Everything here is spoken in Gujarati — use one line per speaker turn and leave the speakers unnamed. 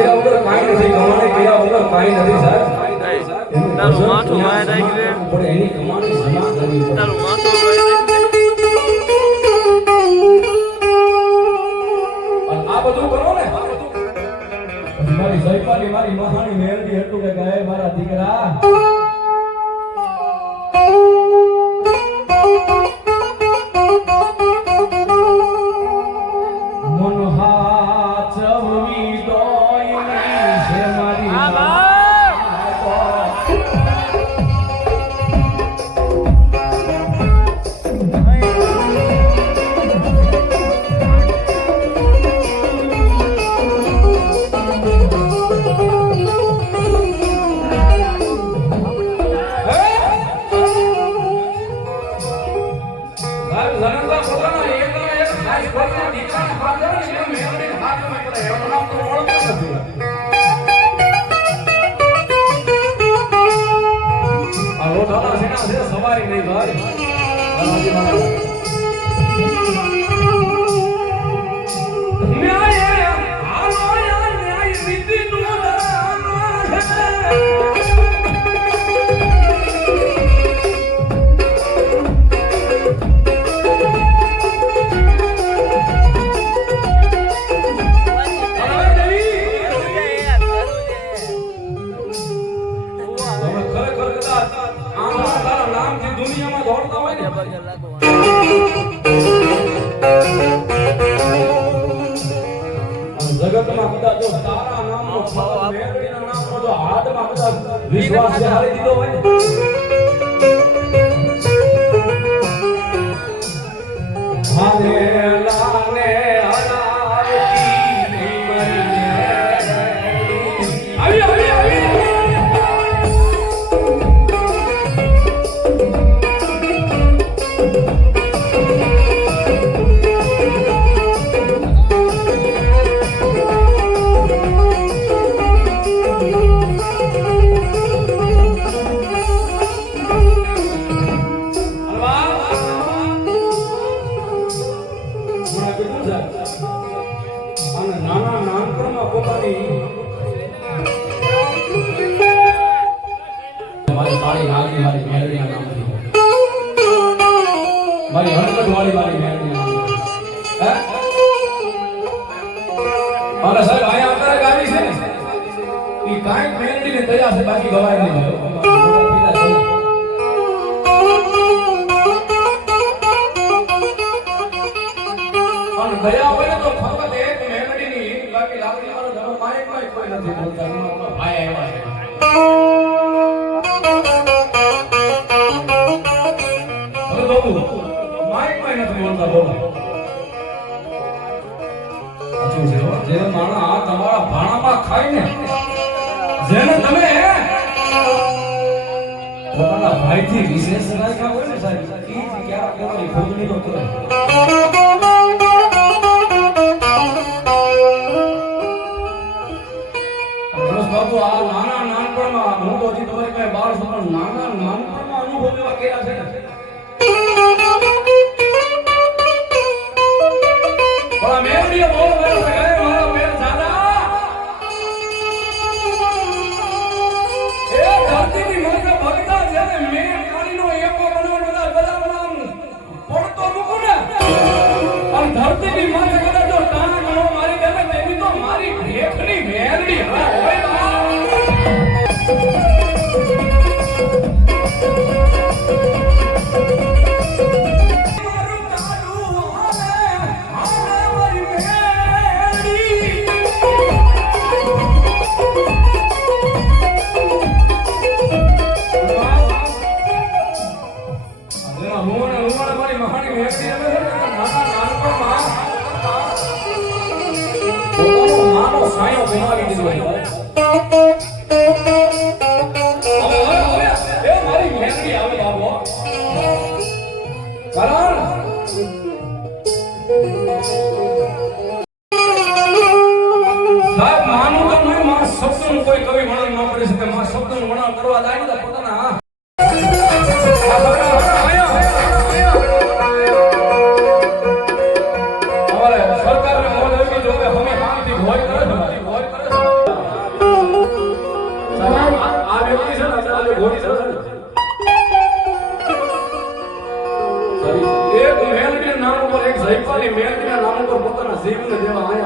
કર્યા વગર કાંઈ નથી કમાણી કર્યા વગર કાંઈ નથી સાહેબ.
તારું માથું
ત્યાં
રાખી દે.
જમા એની કમાણી જમા કરવી
તારું માથું વાય
અને આ બધું કરો ને. મારી જયપાલી મારી એનું નામ તો ઓળખતો નથી. છે, સવારી નહીં ભાઈ. વિશ્વાસ બેહાડી દીધો હોય મારી નાગરી મારી મેરડીના નામથી. મારી હળવદવાળી મારી મેરડીના નામથી. હે? સાહેબ, અહીંયા અત્યારે ગાવી છે ને ઈ કાંઈક મેરડીની દયા છે, બાકી ગવાય નહીં વાળો ભાઈ આવ્યા છે તમારા ભાણામાં ખાય ને જેને તમે પોતાના ભાઈથી વિશેષ રાખ્યા હોય ને સાહેબ તો કરે બાપુ આ નાના નાનપણમાં હું તો હજી તમારી પાસે બાર નાના અનુભવ છે પોતાનો સાયો ગુમાવી દીધો આવે કોઈ કવિ વણન ન કરી શકે માં શબ્દનું કરવા જાય પોતાના એક મેલડી નામ ઉપર એક જયપાલી મેલડી નામ ઉપર પોતાના જીવને દેવા